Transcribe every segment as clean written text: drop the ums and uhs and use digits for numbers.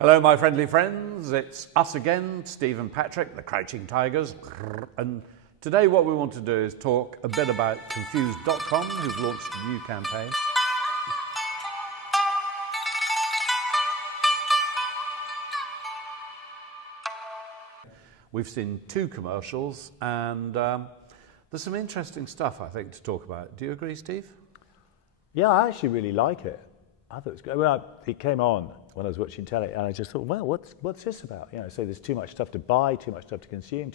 Hello, my friendly friends. It's us again, Steve and Patrick, the Crouching Tigers. And today what we want to do is talk a bit about Confused.com, who've launched a new campaign. We've seen two commercials and there's some interesting stuff, I think, to talk about. Do you agree, Steve? Yeah, I actually really like it. I thought it was great. Well, it came on when I was watching telly, and I just thought, well, what's this about? You know, so there's too much stuff to buy, too much stuff to consume,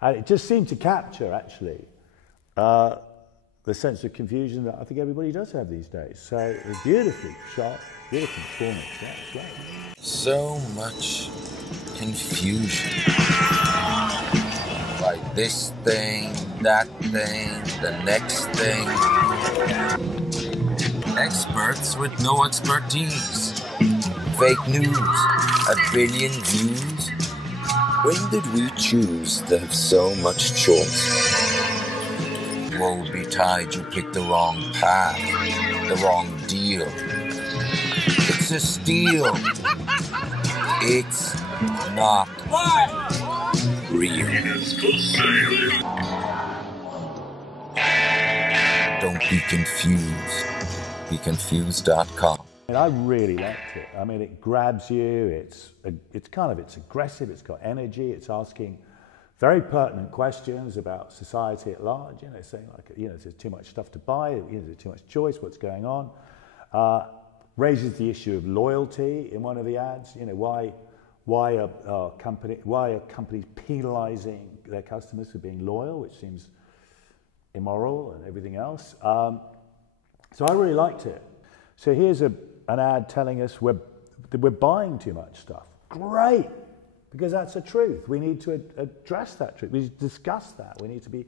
and it just seemed to capture actually the sense of confusion that I think everybody does have these days. So it was beautifully shot, beautiful performance. Yeah, it's great. So much confusion. Like this thing, that thing, the next thing. Experts with no expertise. Fake news, a billion views. When did we choose to have so much choice? Woe betide, you picked the wrong path, the wrong deal. It's a steal. It's not real. Don't be confused. BeConfused.com. And I really liked it. I mean, it grabs you. It's aggressive. It's got energy. It's asking very pertinent questions about society at large. You know, saying like, you know, there's too much stuff to buy. You know, there's too much choice. What's going on? Raises the issue of loyalty in one of the ads. You know, why are companies penalising their customers for being loyal, which seems immoral and everything else. So I really liked it. So here's an ad telling us we're buying too much stuff. Great, because that's the truth. We need to address that truth. We need to discuss that. We need to be,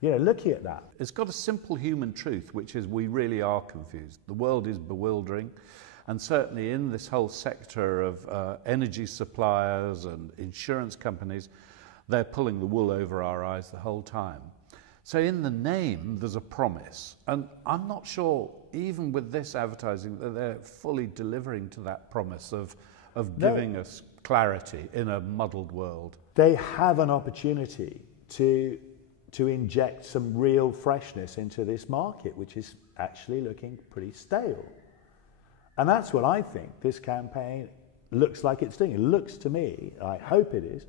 you know, looking at that. It's got a simple human truth, which is we really are confused. The world is bewildering. And certainly in this whole sector of energy suppliers and insurance companies, they're pulling the wool over our eyes the whole time. So in the name, there's a promise. And I'm not sure, even with this advertising, that they're fully delivering to that promise of giving us clarity in a muddled world. They have an opportunity to inject some real freshness into this market, which is actually looking pretty stale. And that's what I think this campaign looks like it's doing. It looks to me, I hope it is,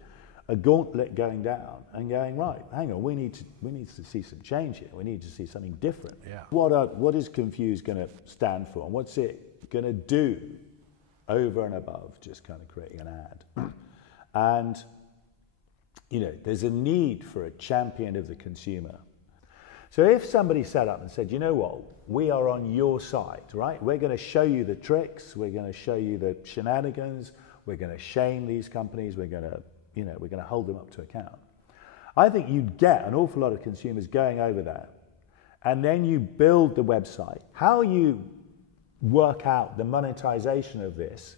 a gauntlet going down and going, right, hang on, we need to see some change here. We need to see something different. Yeah. What is Confused going to stand for? And what's it going to do over and above just kind of creating an ad? And, you know, there's a need for a champion of the consumer. So if somebody sat up and said, you know what, we are on your side, right? We're going to show you the tricks. We're going to show you the shenanigans. We're going to shame these companies. We're going to hold them up to account. I think you'd get an awful lot of consumers going over that. And then you build the website. How you work out the monetization of this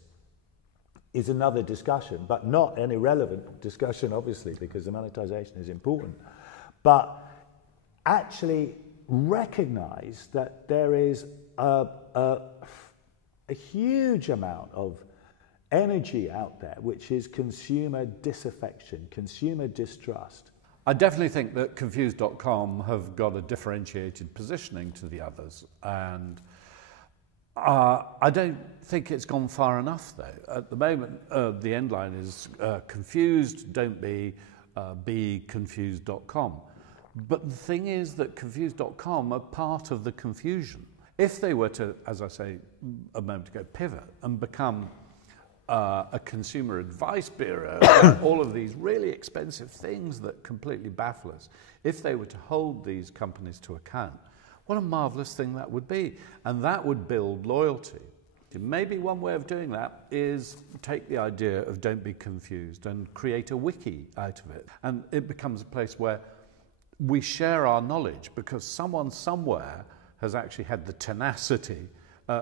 is another discussion, but not an irrelevant discussion, obviously, because the monetization is important. But actually recognize that there is a huge amount of energy out there, which is consumer disaffection, consumer distrust. I definitely think that Confused.com have got a differentiated positioning to the others, and I don't think it's gone far enough, though. At the moment, the end line is confused, don't be Confused.com. But the thing is that Confused.com are part of the confusion. If they were to, as I say a moment ago, pivot and become a consumer advice bureau, all of these really expensive things that completely baffle us, if they were to hold these companies to account, what a marvelous thing that would be. And that would build loyalty. Maybe one way of doing that is take the idea of don't be confused and create a wiki out of it. And it becomes a place where we share our knowledge because someone somewhere has actually had the tenacity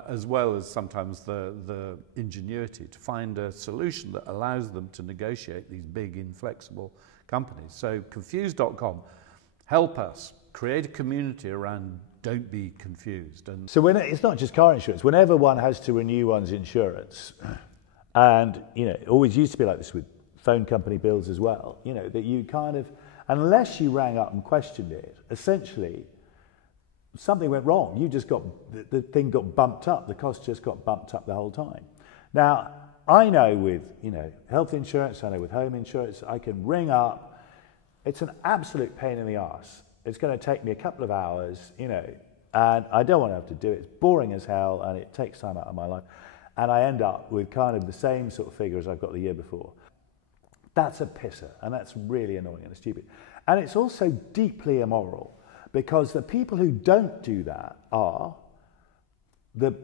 as well as sometimes the ingenuity to find a solution that allows them to negotiate these big inflexible companies. So Confused.com help us create a community around don't be confused. And so it's not just car insurance. Whenever one has to renew one's insurance, And, you know, it always used to be like this with phone company bills as well, you know, that you kind of, unless you rang up and questioned it, essentially something went wrong. You just got, the thing got bumped up, the cost just got bumped up the whole time. Now, I know with, you know, health insurance, I know with home insurance, I can ring up. It's an absolute pain in the arse. It's going to take me a couple of hours, you know, and I don't want to have to do it. It's boring as hell and it takes time out of my life. And I end up with kind of the same sort of figure as I've got the year before. That's a pisser, and that's really annoying and stupid. And it's also deeply immoral, because the people who don't do that are the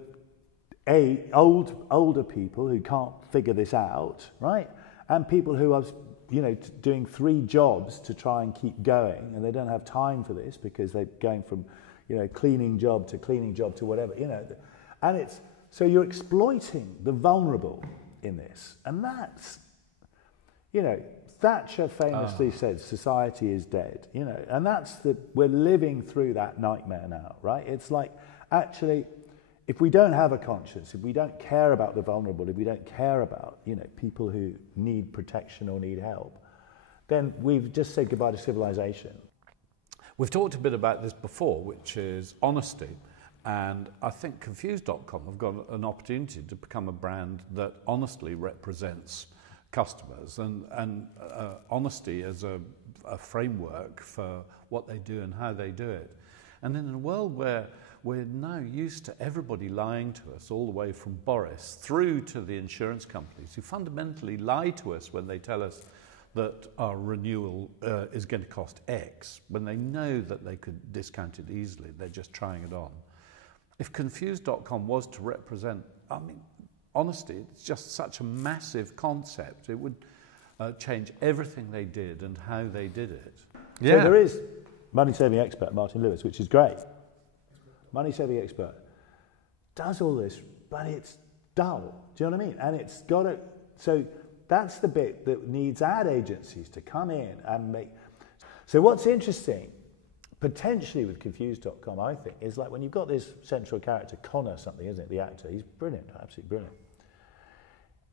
older people who can't figure this out, right? And people who are, you know, doing 3 jobs to try and keep going, and they don't have time for this because they're going from, you know, cleaning job to whatever, you know. And it's, so you're exploiting the vulnerable in this. And that's, you know, Thatcher famously said, society is dead, you know, and we're living through that nightmare now, right? It's like, actually, if we don't have a conscience, if we don't care about the vulnerable, if we don't care about, you know, people who need protection or need help, then we've just said goodbye to civilization. We've talked a bit about this before, which is honesty. And I think Confused.com have got an opportunity to become a brand that honestly represents customers and honesty as a framework for what they do and how they do it. And in a world where we're now used to everybody lying to us, all the way from Boris through to the insurance companies, who fundamentally lie to us when they tell us that our renewal is going to cost X, when they know that they could discount it easily, they're just trying it on. If Confused.com was to represent, I mean, honesty, it's just such a massive concept. It would change everything they did and how they did it. Yeah. So there is money-saving expert Martin Lewis, which is great. Money-saving expert does all this, but it's dull. Do you know what I mean? And it's got to, so that's the bit that needs ad agencies to come in and make. So what's interesting, potentially with Confused.com, I think, is like when you've got this central character, Connor something, isn't it, the actor? He's brilliant, absolutely brilliant.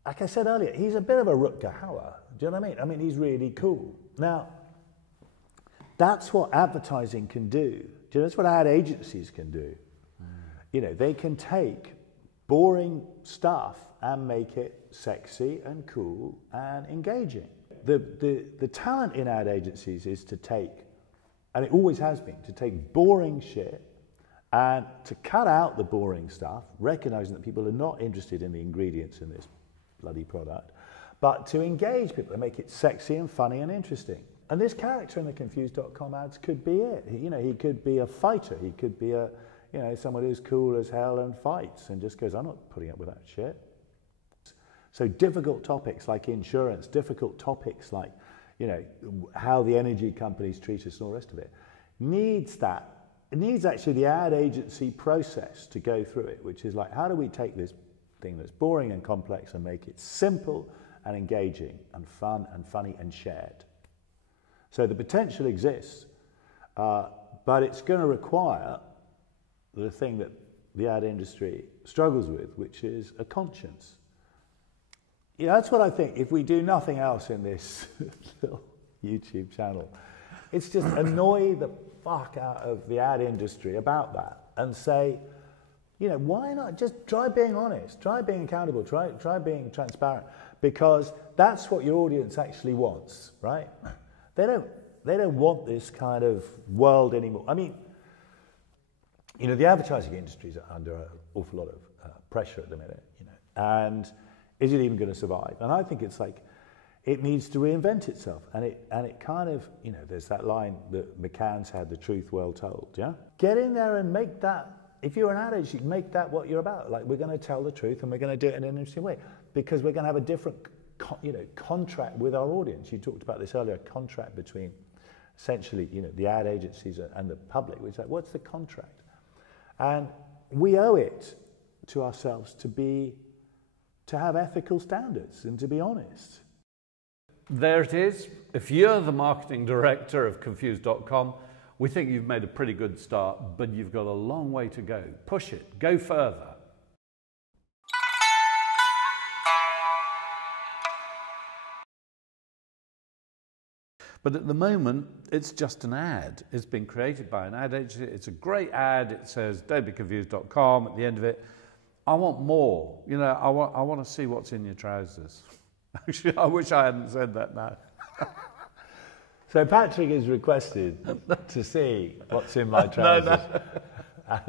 Like I said earlier, he's a bit of a Rutger Hauer. Do you know what I mean? I mean, he's really cool. Now, that's what advertising can do. Do you know, that's what ad agencies can do. You know, they can take boring stuff and make it sexy and cool and engaging. The talent in ad agencies is to take, and it always has been, to take boring shit and to cut out the boring stuff, recognizing that people are not interested in the ingredients in this bloody product, but to engage people and make it sexy and funny and interesting. And this character in the Confused.com ads could be it. You know, he could be a fighter. He could be a, you know, someone who's cool as hell and fights and just goes, I'm not putting up with that shit. So difficult topics like insurance, difficult topics like, you know, how the energy companies treat us and all the rest of it, needs that. It needs actually the ad agency process to go through it, which is like, how do we take this thing that's boring and complex and make it simple and engaging and fun and funny and shared? So the potential exists, but it's going to require the thing that the ad industry struggles with, which is a conscience. You know, that's what I think. If we do nothing else in this little YouTube channel, it's just annoy the fuck out of the ad industry about that and say, you know, why not just try being honest, try being accountable, try being transparent, because that's what your audience actually wants, right? They don't want this kind of world anymore. I mean, you know, the advertising industry is under an awful lot of pressure at the minute, you know, and is it even going to survive? And I think it's like, it needs to reinvent itself. And it kind of, you know, there's that line that McCann's had, the truth well told, yeah? Get in there and make that, if you're an ad agency, make that what you're about. Like, we're going to tell the truth and we're going to do it in an interesting way, because we're going to have a different, you know, contract with our audience. You talked about this earlier, a contract between essentially, you know, the ad agencies and the public. Which is like, what's the contract? And we owe it to ourselves to have ethical standards and to be honest. There it is. If you're the marketing director of Confused.com, we think you've made a pretty good start, but you've got a long way to go. Push it, go further. But at the moment, it's just an ad. It's been created by an ad agency. It's a great ad. It says don'tbeconfused.com at the end of it. I want more. You know, I want to see what's in your trousers. Actually, I wish I hadn't said that now. So Patrick is requested to see what's in my trousers. No.